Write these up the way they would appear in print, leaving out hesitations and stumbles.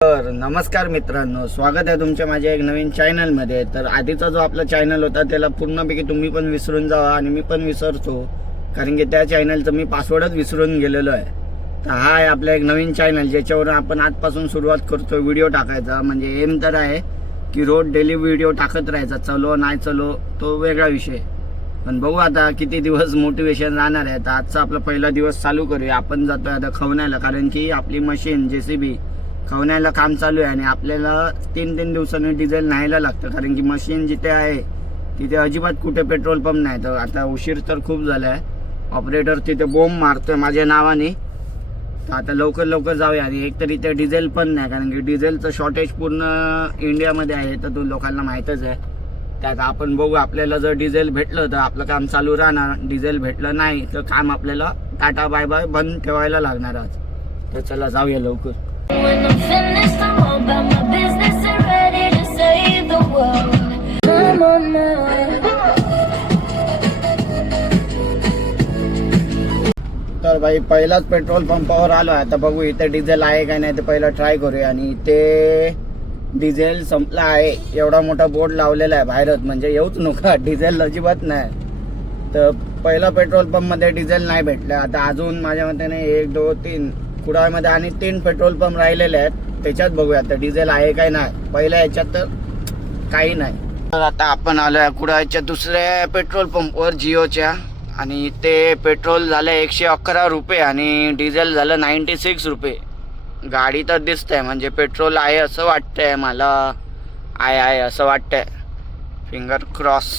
तर नमस्कार मित्रांनो, स्वागत आहे तुमच्या माझ्या एक नवीन चॅनलमध्ये. तर आधीचा जो आपला चॅनल होता त्याला पूर्णपैकी तुम्ही पण विसरून जावा आणि मी पण विसरतो, कारण की त्या चॅनलचं मी पासवर्डच विसरून गेलेलो आहे. तर हा आहे आपला एक नवीन चॅनल ज्याच्यावर आपण आजपासून सुरुवात करतो व्हिडिओ टाकायचा. म्हणजे एम तर आहे की रोज डेली व्हिडिओ टाकत राहायचा. चलो नाही चलो तो वेगळा विषय, पण बघू आता किती दिवस मोटिवेशन राहणार आहे. तर आजचा आपला पहिला दिवस चालू करूया. आपण जातोय आता खवण्याला, कारण की आपली मशीन JCB खवण्याला काम चालू आहे आणि आपल्याला 3-3 दिवसांनी डिझेल न्यायला लागतं, कारण की मशीन जिथे आहे तिथे अजिबात कुठे पेट्रोल पंप नाही. तर आता उशीर तर खूप झाला आहे. ऑपरेटर तिथे बोंब मारतोय माझ्या नावाने. तर आता लवकर लवकर जाऊया. आणि एक तर इथे डिझेल पण नाही, कारण की डिझेलचं शॉर्टेज पूर्ण इंडियामध्ये आहे, तर तो लोकांना माहीतच आहे. त्यात आपण बघू, आपल्याला जर डिझेल भेटलं तर आपलं काम चालू राहणार, डिझेल भेटलं नाही तर काम आपल्याला टाटा बाय बाय बंद ठेवायला लागणार आज. तर चला जाऊया लवकर. When I'm finished, I'm all about my business and ready to save the world. I'm on my way. तर भाई पहिलाच पेट्रोल पंपावर आलो. आता बघू इथे डिझेल आहे का नाही ते पहिला ट्राय करूया. आणि इथे डिझेल संपला आहे, एवढा मोठा बोर्ड लावलेला आहे बाहेरच, म्हणजे येऊच नका, डिझेल अजिबात नाही. तर पहिला पेट्रोल पंपमध्ये डिझेल नाही भेटलं. आता अजून माझ्या मते 1, 2, 3 कुडाळमध्ये आणि 3 पेट्रोल पंप राहिलेले आहेत, त्याच्यात बघूया आता डिझेल आहे काय नाही. पहिल्या ह्याच्यात तर काही नाही. तर आता आपण आलोय कुडाळच्या दुसऱ्या पेट्रोल पंपवर जिओच्या, आणि ते पेट्रोल झालं 111 रुपये आणि डिझेल झालं 96 रुपये. गाडी तर दिसतंय, म्हणजे पेट्रोल आहे असं वाटतंय मला. आहे असं वाटतंय, फिंगर क्रॉस.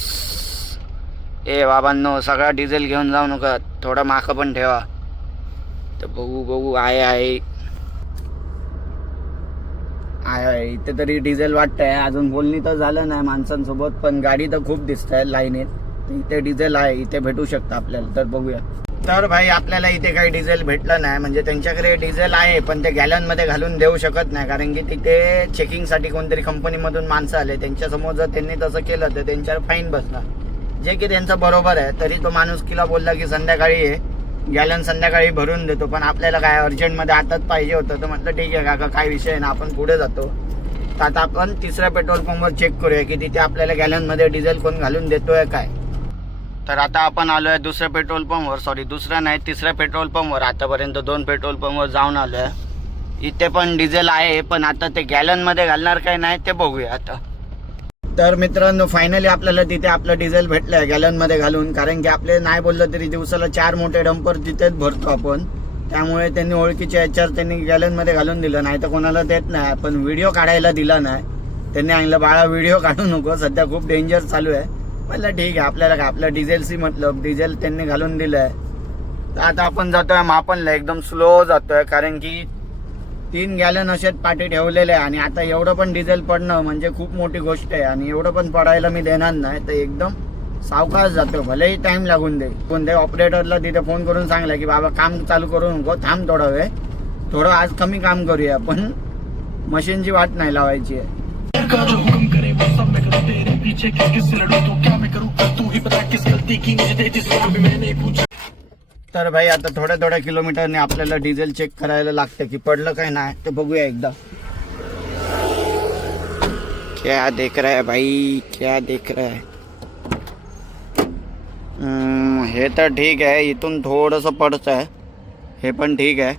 बाबांनो, सगळा डिझेल घेऊन जाऊ नका, थोडा मागं पण ठेवा. तर बघू आहे इथे तरी डिझेल वाटतंय. अजून बोलणी तर झालं नाही माणसांसोबत, पण गाडी तर खूप दिसत आहे लाईनीत. इथे डिझेल आहे, इथे भेटू शकतं आपल्याला. तर बघूया. तर भाई आपल्याला इथे काही डिझेल भेटलं नाही. म्हणजे त्यांच्याकडे डिझेल आहे पण ते गॅलनमध्ये घालून देऊ शकत नाही, कारण की तिथे चेकिंगसाठी कोणतरी कंपनीमधून माणसं आले. त्यांच्यासमोर जर त्यांनी तसं केलं तर त्यांच्यावर फाईन बसणार, जे की त्यांचं बरोबर आहे. तरी तो माणुसकीला बोलला की संध्याकाळी आहे, गॅलन संध्याकाळी भरून देतो. पण आपल्याला काय अर्जंटमध्ये आताच पाहिजे होतं. तर म्हटलं ठीक आहे काका, काय विषय ना, आपण पुढे जातो. तर आता आपण तिसऱ्या पेट्रोल पंपवर चेक करूया की तिथे आपल्याला गॅलनमध्ये डिझेल कोण घालून देतोय काय. तर आता आपण आलो आहे दुसऱ्या पेट्रोल पंपवर, दुसरा नाही तिसऱ्या पेट्रोल पंपवर. आतापर्यंत 2 पेट्रोल पंपवर जाऊन आलो आहे. इथे पण डिझेल आहे, पण आता ते गॅलनमध्ये घालणार काय नाही ते बघूया आता. तर मित्रांनो, फायनली आपल्याला तिथे आपलं डिझेल भेटलं आहे गॅलनमध्ये घालून, कारण की आपले नाही बोललं तरी दिवसाला 4 मोठे डंपर तिथेच भरतो आपण. त्यामुळे त्यांनी ओळखीच्या याच्यावर त्यांनी गॅलनमध्ये घालून दिलं, नाही तर कोणाला देत नाही. पण व्हिडिओ काढायला दिला नाही. त्यांनी सांगितलं बाळा व्हिडिओ काढू नको, सध्या खूप डेंजर चालू आहे. म्हटलं ठीक आहे, आपल्याला काय, आपलं डिझेलशी मतलब, डिझेल त्यांनी घालून दिलं आहे. तर आता आपण जातोय मापनला, एकदम स्लो जातोय, कारण की 3 गॅलन असेच पाठी ठेवलेले आहे. आणि आता एवढं पण डिझेल पडणं म्हणजे खूप मोठी गोष्ट आहे, आणि एवढं पण पडायला मी देणार नाही. तर एकदम सावकाश जातो, भलेही टाइम लागून दे. कोणते ऑपरेटरला तिथे फोन करून सांगलं की बाबा काम चालू करू नको, थांब थोडा वेळ, थोडं आज कमी काम करूया, पण मशीनची वाट नाही लावायची आहे. तर भाई आता थोड्या किलोमीटरने आपल्याला डिझेल चेक करायला लागतं की पडलं काय नाही. ते बघूया एकदा. क्या देख रहा है भाई, क्या देख रहा है. हे तर ठीक आहे, इथून थोडंसं पडत आहे, हे पण ठीक आहे.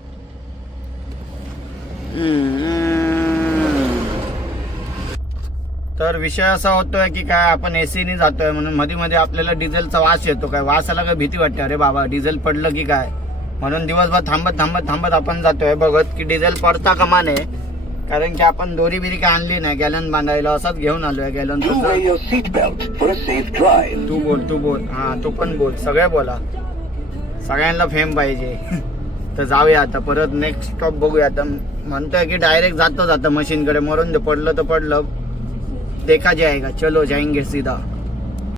तर विषय असा होतोय की काय, आपण एसीने जातोय म्हणून मध्ये मध्ये आपल्याला डिझेलचा वास येतो. काय वासाला काय भीती वाटते, अरे बाबा डिझेल पडलं की काय, म्हणून दिवसभर थांबत आपण जातोय बघत की डिझेल पडता कामा नये. कारण की आपण दोरी बिरी काय आणली नाही गॅलन बांधायला, असंच घेऊन आलोय गॅलन. तू बोल हा, तू पण बोल, सगळे बोला, सगळ्यांना फेम पाहिजे. तर जाऊया आता परत नेक्स्ट स्टॉप बघूया. आता म्हणतोय की डायरेक्ट जाता मशीनकडे, मरून दे, पडलं तर पडलं, देखा जाएगा, चलो जाएंगे सीधा.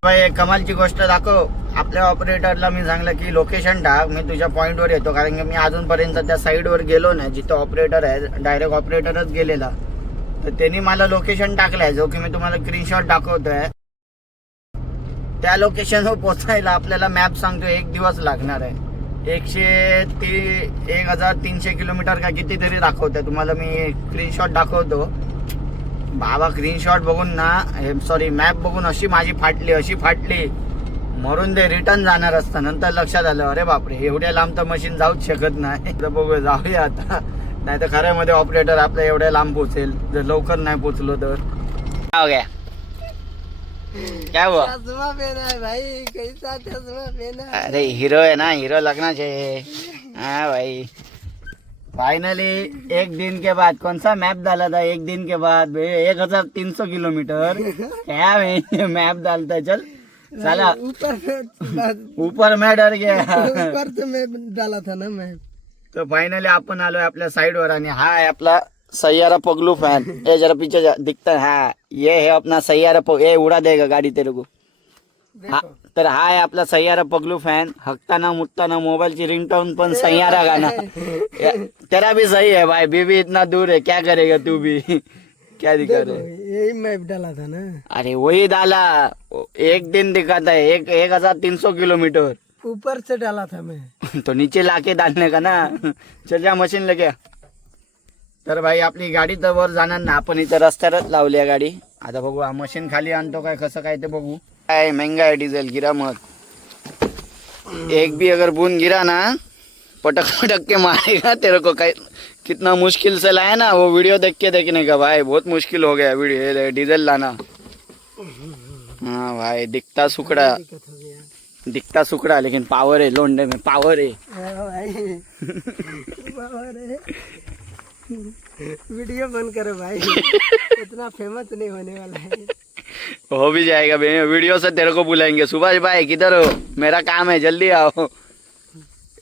भाई कमालची गोष्ट दाखव. आपल्या ऑपरेटरला मी सांगलं की लोकेशन टाक, मी तुझ्या पॉईंटवर येतो, कारण की मी अजूनपर्यंत त्या साईडवर गेलो नाही जिथं ऑपरेटर आहे. डायरेक्ट ऑपरेटरच गेलेला. तर त्यांनी मला लोकेशन टाकलाय, जो की मी तुम्हाला स्क्रीनशॉट दाखवतोय. त्या लोकेशनवर पोहोचायला आपल्याला मॅप सांगतो 1 दिवस लागणार आहे. 1300 किलोमीटर का कितीतरी दाखवतंय. तुम्हाला मी स्क्रीनशॉट दाखवतो. बाबा स्क्रीनशॉट बघून ना, सॉरी मॅप बघून अशी माझी फाटली मरून ते रिटर्न जाणार असतं. नंतर लक्षात आलं अरे बापरे एवढ्या लांब तर मशीन जाऊच शकत नाही. तर बघूया जाऊया आता, नाही तर खऱ्यामध्ये ऑपरेटर आपल्या एवढ्या लांब पोहोचेल जर लवकर नाही पोहोचलो तर. हो गया क्या हुआ? चश्मा पहना है भाई, कैसा चश्मा पहना है? अरे हीरो है ना, हीरो लगना चाहिए. हाँ भाई फाइनली एक दिन के बाद कौन सा मैप डाला था? एक दिन के बाद 1300 किलोमीटर क्या मैप डालता है. चल साला ऊपर मैं डर गया. ऊपर से मैं डाला था ना मैं. तो फाइनली आपण आलोय आपल्या साइडवर आणि हा आहे आपला सैयारा पगलू फैन. ये जरा पीछे दिखता है. हाँ ये है अपना सैयारा ये उड़ा देगा गाड़ी तेरे को. हा तर हा आहे आपला सैयारा पगलू फॅन. हकताना मुतताना मोबाईलची रिंगटोन पण सैयारा गाना. तेरा भी सही है भाई, बीबी इतना दूर है क्या करेगा तू भी. क्या दिक्कत है? यही मैप डाला था ना. अरे वही डाला. एक दिन दिखाता है 1300 किलोमीटर. ऊपर से डाला था मैं. तो नीचे लाके डालने का ना. चल जा मशीन लगे. तर भाई आपली गाडी तर वर जाणार ना, आपण इथं रस्त्यावरच लावली आहे गाडी. आता बघू हा मशीन खाली आणतो काय कसं काय ते बघू. काय महंगा है डीजल, गिरा मत. एक भी अगर बूंद गिरा ना पटक के मारेगा तेरे को. कितना मुश्किल से लाया ना वो वीडियो देख के देखने का भाई. बहुत मुश्किल हो गया वीडियो डीजल लाना. हाँ भाई दिखता सुकड़ा लेकिन पावर है. लोंडे में पावर है. भाई पावर है. वीडियो बंद करो भाई. इतना फेमस नहीं होने वाला है. हो भी जाएगा. वीडियो से तेरे को बुलाएंगे. सुभाष भाई किधर हो, मेरा काम है जल्दी आओ.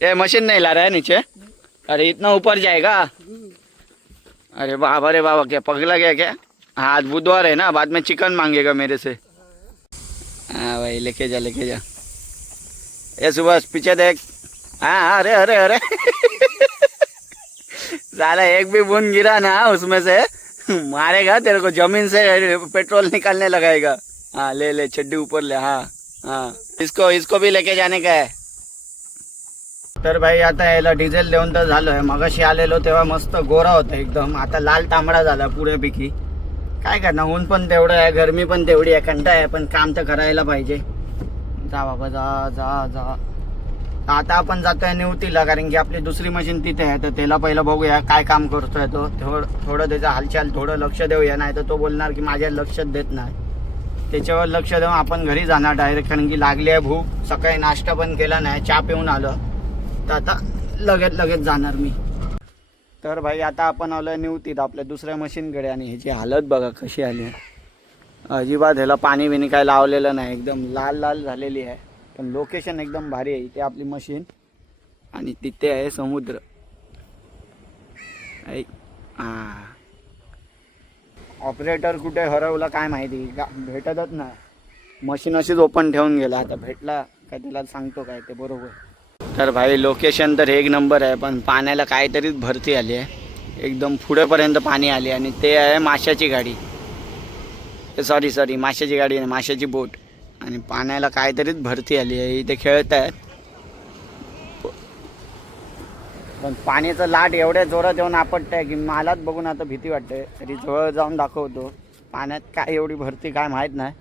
ये मशीन नहीं ला रहा है नीचे. अरे इतना ऊपर जाएगा. अरे बाबा क्या पगला गया क्या? हाँ आज बुधवार है ना, बाद में चिकन मांगेगा मेरे से. हाँ भाई लेके जा. ये सुभाष पीछे देख. हाँ अरे साला एक भी बूंद गिरा ना उसमें से मारेगा तेरे को. जमीन से पेट्रोल निकालने लगाएगा. हाँ ले चड्डी ऊपर ले. हाँ इसको भी लेके जाने का है. तर भाई आता याला डिझेल देऊन तर झालं. मगाशी आलेलो तेव्हा मस्त गोरा होता एकदम. आता लाल तांबडा झाला पुऱ्यापैकी. काय करणार, ऊन पण तेवढं आहे, गरमी पण तेवढी आहे, कंटाळा आहे, पण काम तर करायला पाहिजे. जा बाबा जा. आता आपण जातोय निवतीला, कारण की आपली दुसरी मशीन तिथे आहे. तर त्याला पहिलं बघूया काय काम करतोय तो. थोडं त्याचा हालचाल थोडं लक्ष देऊया. नाही तर तो बोलणार की माझ्या लक्षात देत नाही. त्याच्यावर लक्ष देऊन आपण घरी जाणार डायरेक्ट, कारण की लागली आहे भूक. सकाळी नाश्ता पण केला नाही, चहा पिऊन आलो. तर आता लगेच जाणार मी. तर भाई आता आपण आलोय निवतीत आपल्या दुसऱ्या मशीनकडे. आणि ह्याची हालत बघा कशी आली आहे. अजिबात ह्याला पाणी बिणी काय लावलेलं नाही, एकदम लाल झालेली आहे. पण लोकेशन एकदम भारी आहे. इथे आपली मशीन आणि तिथे आहे समुद्र. ऑपरेटर कुठे हरवला काय माहिती, भेटतच नाही. मशीन अशीच ओपन ठेवून गेला. आता भेटला काय त्याला सांगतो काय ते बरोबर. तर भाई लोकेशन तर एक नंबर आहे, पण पाण्याला काहीतरीच भरती आली आहे. एकदम पुढेपर्यंत पाणी आली. आणि ते आहे माशाची गाडी. सॉरी माशाची गाडी नाही, माशाची बोट. आणि पाण्याला काहीतरीच भरती आली आहे. इथे खेळत आहेत, पण पाण्याचं लाट एवढ्या जोरात येऊन आपटत आहे की मलाच बघून आता भीती वाटते. तरी जवळ जाऊन दाखवतो. पाण्यात काय एवढी भरती काय माहीत नाही.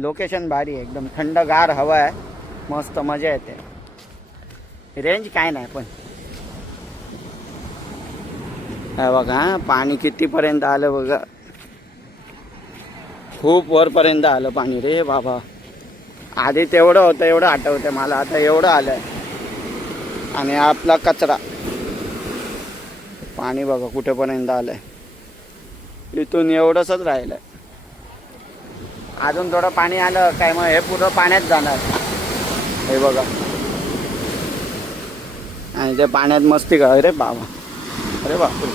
लोकेशन भारी आहे, एकदम थंडगार हवा आहे, मस्त मजा येते. रेंज काय नाही पण बघा पाणी कितीपर्यंत आलं बघा. खूप वरपर्यंत आलं पाणी रे बाबा. आधी तेवढं होतं, एवढं आठवतं मला. आता एवढं आलं आहे. आणि आपला कचरा. पाणी बघा कुठेपर्यंत आलं आहे. इथून एवढंच राहिलं आहे. अजून थोडं पाणी आलं काय मग हे पुरं पाण्यात जाणार. हे बघा. आणि ते पाण्यात मस्ती का अरे बाबा. अरे बापरे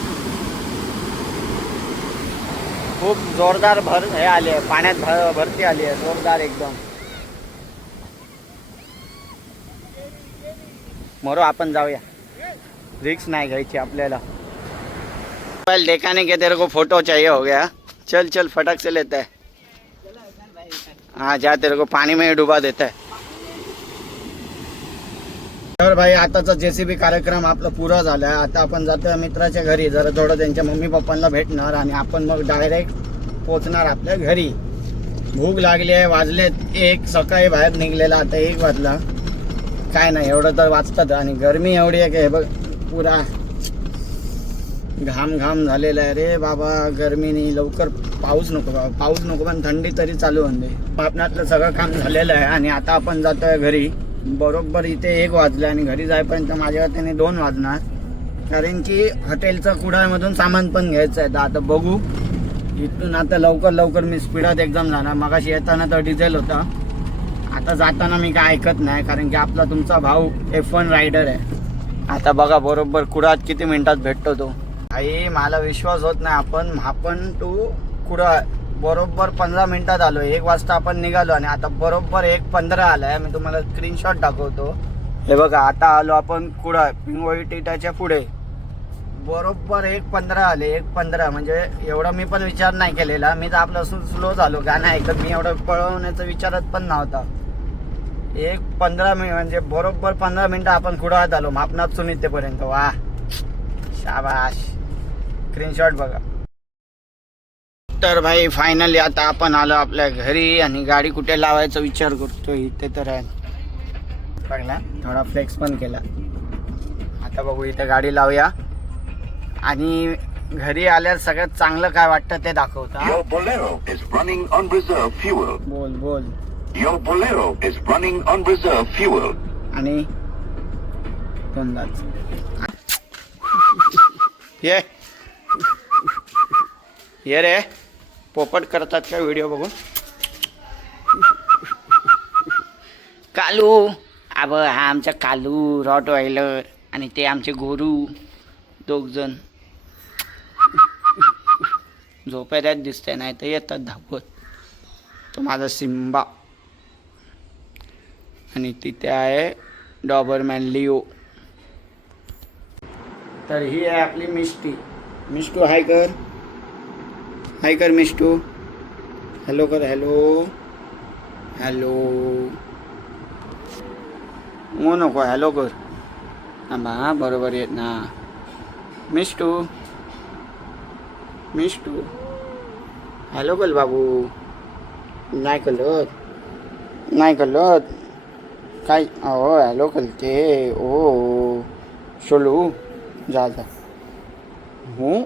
खूप जोरदार हे आली आहे. पाण्यात भरती आली आहे जोरदार एकदम. मरो आपण जाऊया, रिक्स नाही घ्यायची आपल्याला. मोबाइल देखा नहीं कि तेरे को फोटो चाहिए हो गया. चल फटक से लेता है. हाँ जा, तेरे को पानी में ही डुबा देता है. तर भाई आताचा JCB कार्यक्रम आपला पुरा झालाय. आता आपण जातोय मित्राच्या घरी, जरा थोडं त्यांच्या मम्मी पप्पांना भेटणार आणि आपण मग डायरेक्ट पोहोचणार आपल्या घरी. भूक लागली आहे, वाजलेत 1. सकाळी बाहेर निघलेला, आता 1 वाजला. काय नाही एवढं तर वाचतात आणि गरमी एवढी आहे की हे बघ पुरा घाम झालेला आहे रे बाबा. गरमीने लवकर पाऊस नको बाबा, पाऊस नको पण थंडी तरी चालू होऊन दे. आपणातलं सगळं काम झालेलं आहे आणि आता आपण जातोय घरी. बरोबर इथे 1 वाजलं आणि घरी जाईपर्यंत माझ्या त्याने 2 वाजणार, कारण की हॉटेलचं कुडाळमधून सामान पण घ्यायचं आहे. तर आता बघू इथून. आता लवकर मी स्पीडात एकदम जाणार. मगाशी येताना तर डिझेल होता, आता जाताना मी काय ऐकत नाही, कारण की आपला तुमचा भाऊ F1 रायडर आहे. आता बघा बरोबर कुडाळात किती मिनिटात भेटतो तो. आई मला विश्वास होत नाही. आपण टू कुडाळ बरोबर 15 मिनिटात आलो. 1 वाजता आपण निघालो आणि आता बरोबर 1:15 आलाय. मी तुम्हाला स्क्रीनशॉट दाखवतो. हे बघा आता आलो आपण कुडाळ पिंगोळी टिटाच्या पुढे. बरोबर 1:15 आले. 1:15 म्हणजे एवढा मी पण विचार नाही केलेला. मी तर आपलं स्लो झालो गाणं ऐकत. मी एवढं पळवण्याचा विचारच पण नव्हता. 1:15 म्हणजे बरोबर 15 मिनिटं आपण कुडाळात आलो मापनाथ सुनीतेपर्यंत. वा शाबाश. स्क्रीनशॉट बघा. तर भाई फायनली आता आपण आलो आपल्या घरी आणि गाडी कुठे लावायचा विचार करतोय. इथे तर आहे बघला, थोडा फ्लेक्स पण केला. आता बघू इथे गाडी लावूया आणि घरी आल्यावर सगळ्यात चांगलं काय वाटतं ते दाखवता. Your Bolero is running on reserve fuel. बोल Your Bolero is running on reserve fuel. आणि दोनदाच ये रे पोपट करतात का व्हिडिओ बघून. कालू अब हा आमचा कालू रॉट व्हायलर आणि ते आमचे गोरू 2 जण झोपेत दिसते, नाही तर येतात धावत. तो माझा सिम्बा आणि तिथे आहे डॉबरमॅन लिओ. तर ही आहे आपली मिष्टू. हाय कर मिष्टू. हॅलो कर. हॅलो मो नको हॅलो कर. बा बरोबर येत ना. मिष्टू हॅलो कर बाबू. नाही कळत काय. ओ हॅलो करते. ओ शोलू जा हो.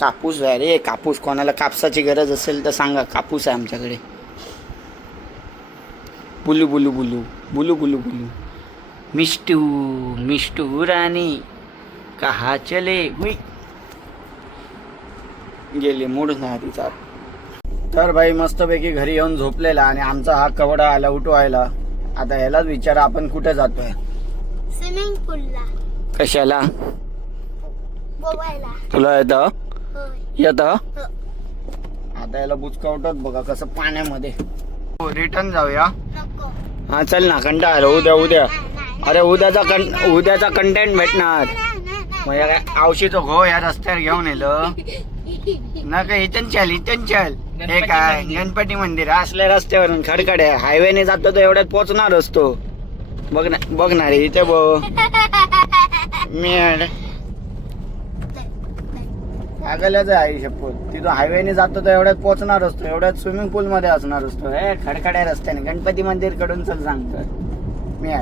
कापूस आहे रे, कापूस. कोणाला कापसाची गरज असेल तर सांगा, कापूस आहे आमच्याकडे. बुलू बुलू बुलू बुलू बुलू बुलू. मिष्टू राणी कहा चले. हुई गेली मूड नाही तिचा. तर भाई मस्तपैकी घरी येऊन झोपलेला आणि आमचा हा कवडा आला उठवायला. आता ह्यालाच विचारा आपण कुठे जातोय. स्विमिंग पूलला. कशाला. गोव्याला. तुला येतं होय. आता याला बुचकावतात बघा कसं पाण्यामध्ये. रिटर्न जाऊया. नको. हा चल ना, कंटाळा आला. उद्या अरे उद्याचा कंटेंट भेटणार. म्हणजे काय आवशीचं घो या रस्त्यावर घेऊन येलं ना का. इथं चल हे काय गणपती मंदिर असल्या रस्त्यावरून खडखडे हायवेने जातो तर एवढ्यात पोहोचणार असतो. बघ ना रे इथे मी पागलच आहे शपथ. तिथं हायवेने जातो तर एवढ्यात पोहोचणार असतो, एवढ्यात स्विमिंग पूल मध्ये असणार असतो. हे खडखड्या रस्त्याने गणपती मंदिर कडून चल सांगतो मी.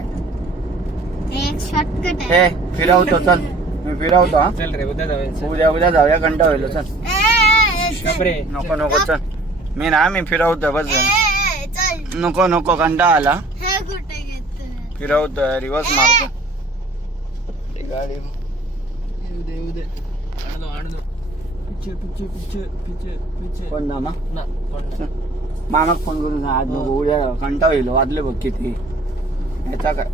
एक शॉर्टकट हे आहे. फिरवतो चल. मी फिरवतो. हा चल रे उद्या जाऊया. उद्या जाऊया. कंटाळा होईल. चल रे नको चल. मी फिरवतो बस. चल. नको कंटाळा आला. हे कुठे घेतो. फिरवतोय रिवर्स मारतो गाडी. कोण मामाक फोन करून आज नको उद्या कंटाळा होईल. वाजले बघ किती. याचा काय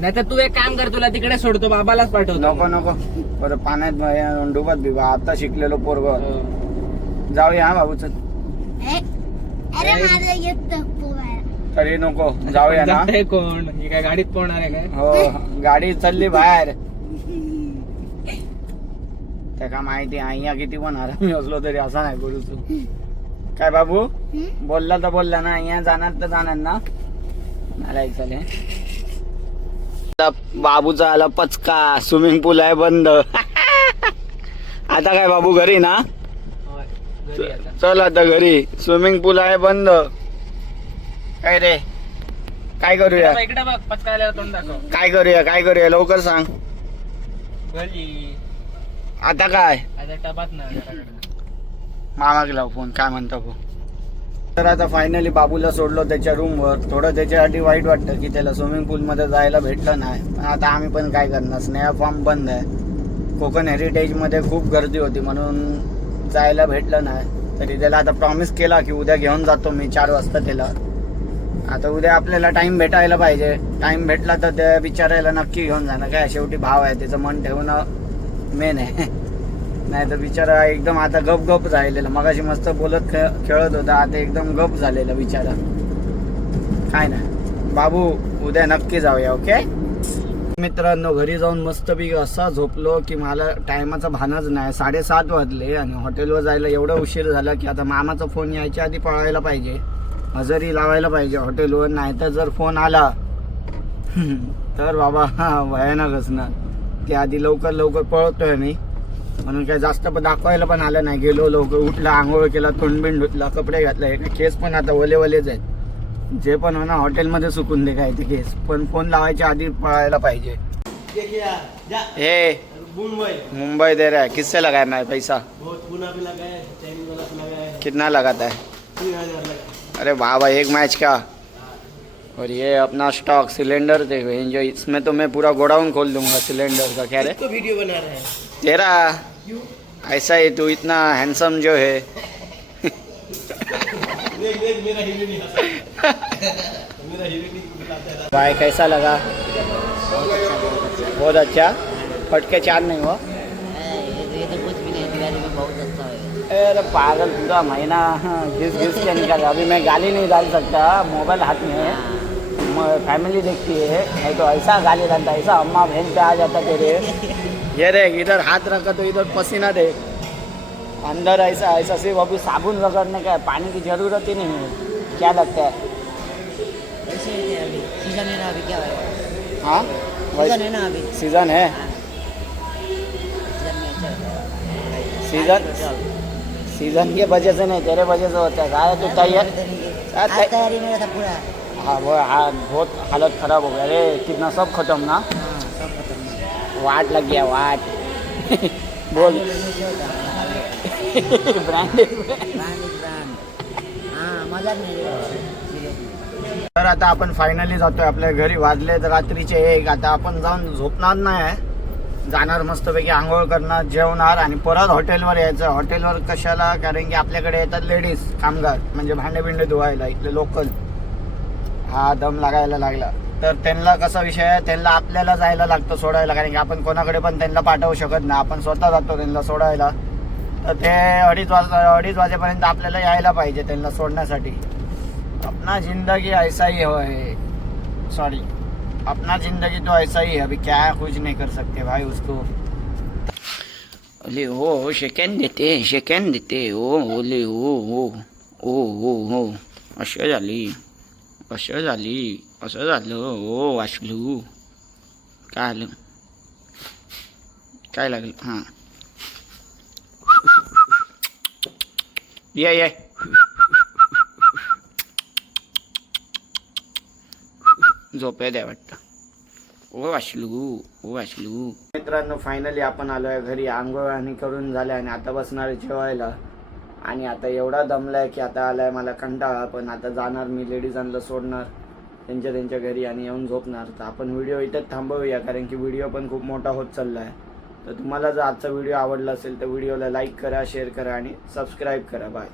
नाही तर तू एक काम कर, तुला तिकडे सोडतो, बाबालाच पाठवतो. नको बरं पाण्यात डुबत बिबा. आता शिकलेलो पोरग. जाऊया हा बाबू चल. अरे माझं येतं पोहायला. तरी नको जाऊया ना. जातंय कोण. ही काय गाडीत पोहणार आहे काय. हो गाडी चालली बाहेर. त्याका माहिती અહીંયા किती पण आरामी असलो तरी असा नाही करू तू. काय बाबू बोलला तर बोलला ना. અહીંયા जाणार तर जाणार ना. मला एक चालेल. बाबूचा आला पचका, स्विमिंग पूल आहे बंद. आता काय बाबू घरी ना? चल आता घरी, स्विमिंग पूल आहे बंद. काय रे, काय करूया? इकडे बघ, पचका आल्यावर तोंड दाखव. काय करूया लवकर सांग. आता काय टबात ना मामा गेला फोन, काय म्हणता भाऊ? तर आता फायनली बाबूला सोडलो त्याच्या रूमवर. थोडं त्याच्यासाठी वाईट वाटतं की त्याला स्विमिंग पूलमध्ये जायला भेटलं नाही. पण आता आम्ही पण काय करणार, स्नेहा फॉर्म बंद आहे. कोकण हेरिटेजमध्ये खूप गर्दी होती म्हणून जायला भेटलं नाही. तरी त्याला आता प्रॉमिस केला की उद्या घेऊन जातो मी 4 वाजता त्याला. आता उद्या आपल्याला टाइम भेटायला पाहिजे. टाइम भेटला तर त्या बिचारायला नक्की घेऊन जाणं. काय शेवटी भाव आहे, त्याचं मन ठेवणं मेन आहे. नाही तर बिचारा एकदम आता गप राहिलेला. मगाशी मस्त बोलत खेळत होता, आता एकदम गप झालेला बिचारा. काय नाही बाबू, उद्या नक्की जाऊया. ओके मित्रांनो, घरी जाऊन मस्तपैकी असा झोपलो की मला टायमाचा भानच नाही. 7:30 वाजले आणि हॉटेलवर जायला एवढा उशीर झाला की आता मामाचा फोन यायच्या आधी पळायला पाहिजे, हजेरी लावायला पाहिजे हॉटेलवर. नाही तर जर फोन आला तर बाबा भयानक असणार. त्या आधी लवकर पळतोय मी, म्हणून काय जास्त दाखवायला पण आलं नाही. गेलो लवकर, उठला, आंघोळ केला, तोंडबिंड धुतला, कपडे घातले. केस पण आता ओलेच आहेत. जे पण हो ना, हॉटेलमध्ये सुकून दे काय ते केस. पण फोन लावायच्या आधी पळायला पाहिजे. हे मुंबई दे रहा है, किससे लगाना है पैसा? कितना लगाता है? अरे बाबा, 1 मैच का. और ये अपना स्टॉक सिलेंडर देखो, जो इसमें तो मैं पूरा गोडाउन खोल दूंगा सिलेंडर का. क्या रे वीडियो बना रहे हैं तेरा ऐसा ही, तू इतना हैंडसम जो है. भाई कैसा लगा? बहुत अच्छा. फटके 4 नहीं हो? ये तो कुछ भी नहीं, दिवाली में बहुत अच्छा है. अरे पागल, पूरा महीना घिस के निकाला. अभी मैं गाली नहीं डाल सकता, मोबाइल हाथ में है, फैमिली देखती है. नहीं तो ऐसा गाली डालता, ऐसा अम्मा बहन पे आ जाता तेरे. ये देख, इधर हाथ रखा तो इधर पसीना देख. अंदर ऐसा सिर्फ अभी साबुन रगड़ने का है, पानी की जरूरत ही नहीं है. क्या लगता है? वैसे ही है अभी, सीजन है ना, अभी क्या है? हाँ सीजन है ना अभी. सीजन है. सीजन में अच्छा है. सीजन की वजह से नहीं, तेरे वजह से होता है. गाय तो तैयार. आज तैयारी में था पूरा. हाँ वो बहुत हालत खराब हो गया. अरे कितना सब खत्म ना. हाँ, सब खत्म. वाट लग गया, वाट. बोल. ब्रँडेड. हाँ, मजा नाही. तर आता आपण फायनली जातोय आपल्या घरी. वाजले तर रात्रीचे 1. आता आपण जाऊन झोपणार नाही, जाणार मस्तपैकी, आंघोळ करणार, जेवणार आणि परत हॉटेलवर यायचं. हॉटेलवर कशाला? कारण की आपल्याकडे येतात लेडीज कामगार, म्हणजे भांडे बिंडे धुवायला, इथले लोकल. हा दम लागायला लागला. तर त्यांना कसा विषय आहे, त्यांना आपल्याला जायला लागतं सोडायला. कारण की आपण कोणाकडे पण त्यांना पाठवू शकत नाही, आपण स्वतः जातो त्यांना सोडायला. तर ते 2:30 वाजेपर्यंत आपल्याला यायला पाहिजे त्यांना सोडण्यासाठी. अपना जिंदगी ऐसा ही है, सॉरी, अपना जिंदगी तो ऐसा ही है. अभी क्या कुछ नहीं कर सकते भाई उसको. ओले हो, सेकंड देते ओ, ओले हो. असं झालं ओ. वाचलू काय लागलं? हां ये झोपे द्या वाटतं. ओ वाचलू. मित्रांनो, फायनली आपण आलोय घरी. आंघोळ आणि करून झाल्या आणि आता बसणार जेवायला. आणि आता एवढा दमलाय की आता आलाय मला कंटाळा. पण आता जाणार मी, लेडीजांना सोडणार त्यांच्या घरी आणि येऊन झोपणार. तर आपण व्हिडिओ इथेच थांबवूया, कारण की व्हिडिओ पण खूप मोठा होत चालला आहे. तर तुम्हाला जर आजचा व्हिडिओ आवडला असेल तर व्हिडिओला लाईक करा, शेअर करा आणि सबस्क्राईब करा. बाय.